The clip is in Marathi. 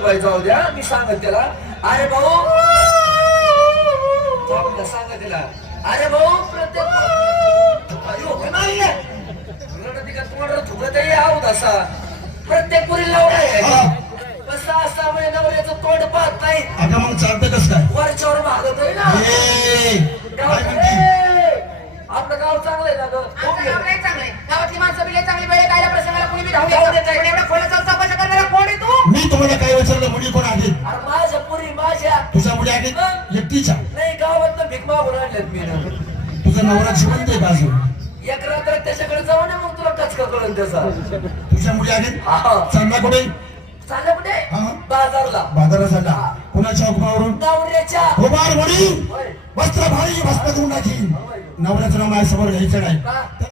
पाहिजे जाऊ द्या मी सांगत त्याला अरे भाऊ सांगत त्याला अरे भाऊ प्रत्येक प्रत्येक पुरीला कसा असा महिन्यावर तोंड पाहत नाही आता मग चालतं कसं काय वरच्यावर मागतोय ना आपलं गाव चांगलं आहे ना चांगलंय गावातली माणसं बिले चांगली वेळ काय प्रसंगाला कुणी बी धावून येत नाही एवढा खोलाचा चौकशा करणारा कोण आहे तू मी तुम्हाला काय विचारलं मुली कोण आहेत अरे माझ्या पुरी माझ्या तुझ्या मुली आहेत एकटीच्या नाही गावात भीक मागून आणल्यात मी तुझा नवरा जिवंत आहे बाजू एक रात्र त्याच्याकडे जाऊ ना मग तुला कचका करून त्याचा तुझ्या मुली आहेत चांगला कुठे चाललं कुठे बाजारला बाजारात झाला कुणाच्या हुकमावरून नवऱ्याच्या मुली वस्त्र भारी वस्त्र गुंडाची नवऱ्याचं नाव माझ्यासमोर घ्यायचं नाही